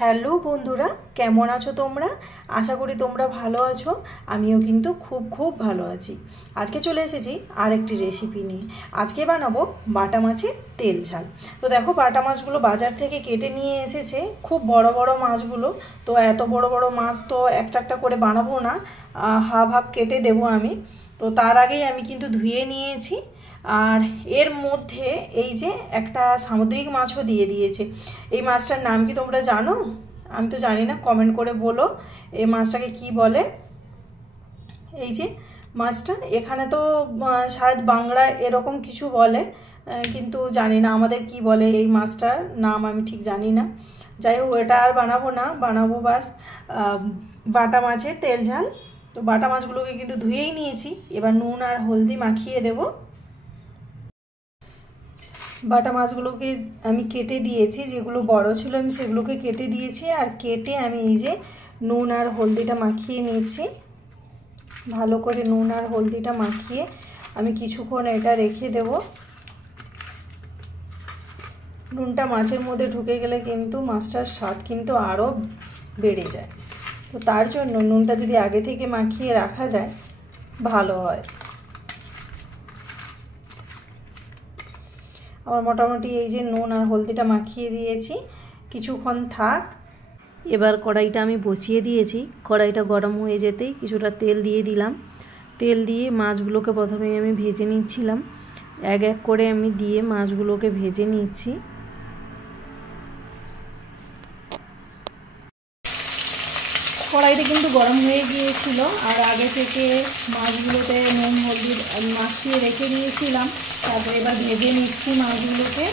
Hello বন্ধুরা, কেমন আছো তোমরা? আশা করি তোমরা ভালো আছো। আমিও কিন্তু খুব ভালো আছি। আজকে চলে এসেছি আরেকটি রেসিপি নিয়ে। আজকে বানাবো বাটা মাছের তেল ঝাল। তো দেখো, বাটা মাছগুলো বাজার থেকে কেটে নিয়ে এসেছে, খুব বড় বড় মাছগুলো। তো এত বড় বড় মাছ তো একটা একটা করে বানাবো না, হাফ হাফ কেটে দেবো আমি। তো তার আগেই আমি কিন্তু ধুয়ে নিয়েছি। আর এর মধ্যে এই যে একটা সামুদ্রিক মাছও দিয়ে দিয়েছে। এই মাছটার নাম কি তোমরা জানো? আমি তো জানি না, কমেন্ট করে বলো এই মাছটাকে কি বলে। এই যে মাছটা, এখানে তো শায়দ বাংলায় এরকম কিছু বলে, কিন্তু জানি না আমাদের কি বলে এই মাছটার নাম, আমি ঠিক জানি না। যাই হোক, এটা আর বানাবো না, বানাবো বাস বাটা মাছের তেল ঝাল। তো বাটা মাছগুলোকে কিন্তু ধুয়েই নিয়েছি, এবার নুন আর হলদি মাখিয়ে দেবো। বাটা মাছগুলোকে আমি কেটে দিয়েছি, যেগুলো বড় ছিল আমি সেগুলোকে কেটে দিয়েছি। আর কেটে আমি এই যে নুন আর হলদিটা মাখিয়ে নিয়েছি। ভালো করে নুন আর হলদিটা মাখিয়ে আমি কিছুক্ষণ এটা রেখে দেব। নুনটা মাছের মধ্যে ঢুকে গেলে কিন্তু মাছটার স্বাদ কিন্তু আরও বেড়ে যায়। তো তার জন্য নুনটা যদি আগে থেকে মাখিয়ে রাখা যায় ভালো হয়। আমার মোটামুটি এই যে নুন আর হলদিটা মাখিয়ে দিয়েছি, কিছুক্ষণ থাক। এবার কড়াইটা আমি বসিয়ে দিয়েছি। কড়াইটা গরম হয়ে যেতেই কিছুটা তেল দিয়ে দিলাম। তেল দিয়ে মাছগুলোকে প্রথমে আমি ভেজে নিচ্ছিলাম, এক এক করে আমি দিয়ে মাছগুলোকে ভেজে নিচ্ছি। কড়াইটা কিন্তু গরম হয়ে গিয়েছিল, আর আগে থেকে মাছগুলোতে নুন হলদি মাখিয়ে রেখে দিয়েছিলাম। তারপরে এবার ভেজে নিচ্ছি মাছগুলোকে।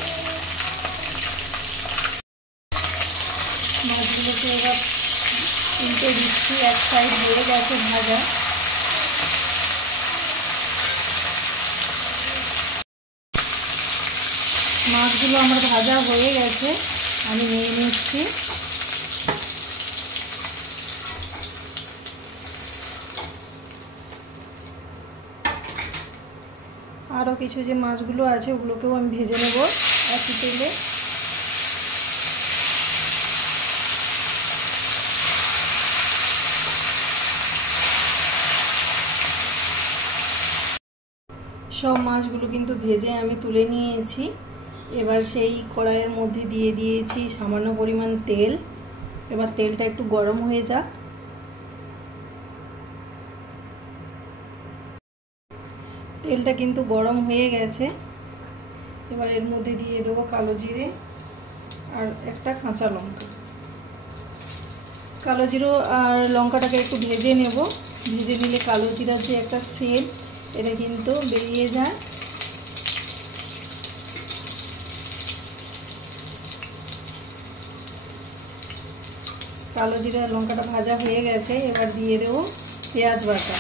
মাছগুলোকে এবার উল্টে দিচ্ছি, এক সাইড হয়ে গেছে ভাজা। মাছগুলো আমার ভাজা হয়ে গেছে, আমি নিয়ে নিচ্ছি। আরও কিছু যে মাছগুলো আছে ওগুলোকেও আমি ভেজে নেব একই তেলে। সব মাছগুলো কিন্তু ভেজে আমি তুলে নিয়েছি। এবার সেই কড়াইয়ের মধ্যে দিয়ে দিয়েছি সামান্য পরিমাণ তেল। এবার তেলটা একটু গরম হয়ে যাক। তেলটা কিন্তু গরম হয়ে গেছে। এবার এর মধ্যে দিয়ে দেবো কালো জিরে আর একটা কাঁচা লঙ্কা। কালো জিরে আর লঙ্কাটাকে একটু ভেজে নেব। ভেজে নিলে কালো জিরার যে একটা সেন্ট, এটা কিন্তু বেরিয়ে যায়। কালো জিরা আর লঙ্কাটা ভাজা হয়ে গেছে, এবার দিয়ে দেবো পেঁয়াজ বাটা।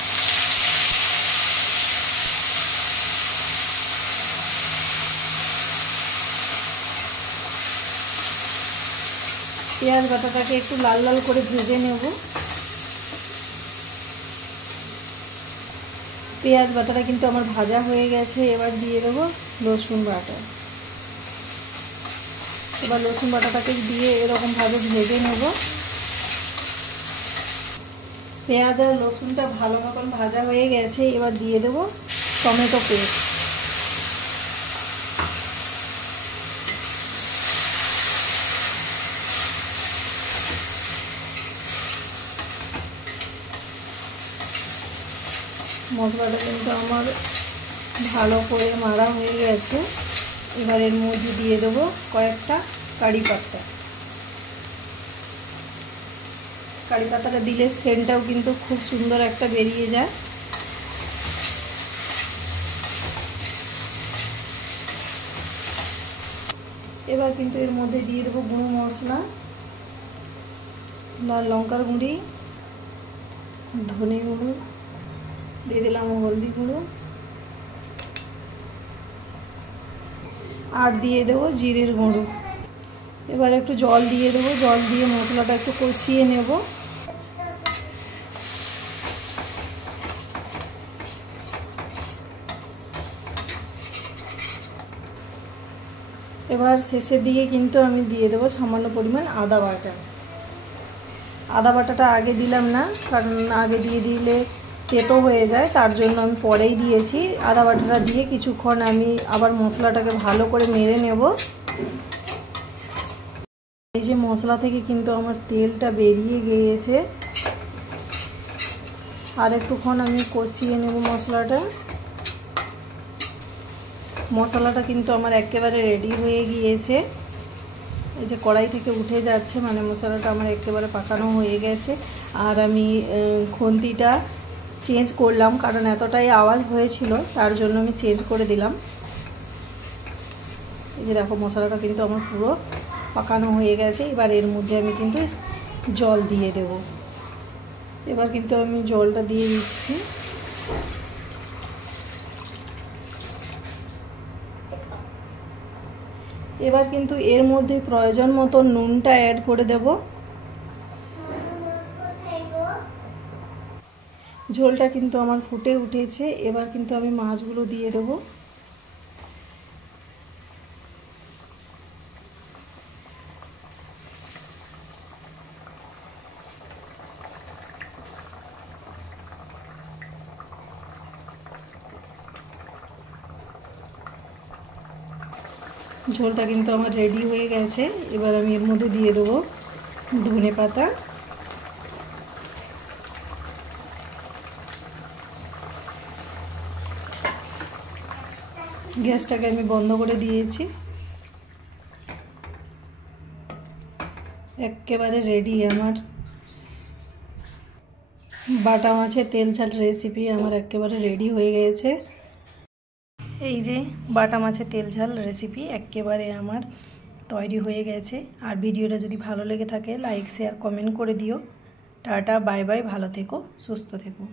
পেঁয়াজ বাটাটাকে একটু লাল লাল করে ভেজে নেব। পেঁয়াজ বাটাটা কিন্তু আমার ভাজা হয়ে গেছে। এবার দিয়ে দেবো রসুন বাটা। এবার রসুন বাটাটাকে দিয়ে এরকমভাবে ভেজে নেব। পেঁয়াজ আর রসুনটা ভালো মতন ভাজা হয়ে গেছে। এবার দিয়ে দেবো টমেটো পেস্ট। মশলাটা কিন্তু আমার ভালো করে মারা হয়ে গেছে। এবার এর মধ্যে দিয়ে দেবো কয়েকটা কারি পাতা। কারি পাতাটা দিলে সেন্টটাও কিন্তু খুব সুন্দর একটা বেরিয়ে যায়। এবার কিন্তু এর মধ্যে দিয়ে দেবো গুঁড়ো মশলা, লাল লঙ্কার গুঁড়ি, ধনে গুঁড়ো, দিয়ে দিলাম হলদি গুঁড়ো, আর দিয়ে দেবো জিরের গুঁড়ো। এবার একটু জল দিয়ে দেবো। জল দিয়ে মশলাটা একটু কষিয়ে নেব। এবার শেষের দিকে কিন্তু আমি দিয়ে দেবো সামান্য পরিমাণ আদা বাটা। আদা বাটাটা আগে দিলাম না, কারণ আগে দিয়ে দিলে তেতো হয়ে যায়, তার জন্য আমি পরেই দিয়েছি। আদা বাটাটা দিয়ে কিছুক্ষণ আমি আবার মশলাটাকে ভালো করে মেরে নেব। এই যে মশলা থেকে কিন্তু আমার তেলটা বেরিয়ে গিয়েছে, আর একটুক্ষণ আমি কষিয়ে নেব মশলাটা। মশলাটা কিন্তু আমার একেবারে রেডি হয়ে গিয়েছে। এই যে কড়াই থেকে উঠে যাচ্ছে, মানে মশলাটা আমার একেবারে পাকানো হয়ে গেছে। আর আমি খুন্তিটা চেঞ্জ করলাম, কারণ এতটাই আওয়াজ হয়েছিল, তার জন্য আমি চেঞ্জ করে দিলাম। এই যে দেখো মশলাটা কিন্তু আমার পুরো পাকানো হয়ে গেছে। এবার এর মধ্যে আমি কিন্তু জল দিয়ে দেব। এবার কিন্তু আমি জলটা দিয়ে দিচ্ছি। এবার কিন্তু এর মধ্যে প্রয়োজন মতো নুনটা অ্যাড করে দেব। ঝোলটা কিন্তু আমার ফুটে উঠেছে। এবার কিন্তু আমি মাছগুলো দিয়ে দেব। ঝোলটা কিন্তু আমার রেডি হয়ে গেছে। এবার আমি এর মধ্যে দিয়ে দেবো ধনেপাতা। গ্যাসটাকে আমি বন্ধ করে দিয়েছি। একেবারে রেডি আমার বাটা মাছের তেল ঝাল রেসিপি আমার একেবারে রেডি হয়ে গিয়েছে। এই যে বাটা মাছের তেল ঝাল রেসিপি একেবারে আমার তৈরি হয়ে গেছে। আর ভিডিওটা যদি ভালো লেগে থাকে লাইক শেয়ার কমেন্ট করে দিও। টাটা বাই বাই, ভালো থেকো সুস্থ থেকো।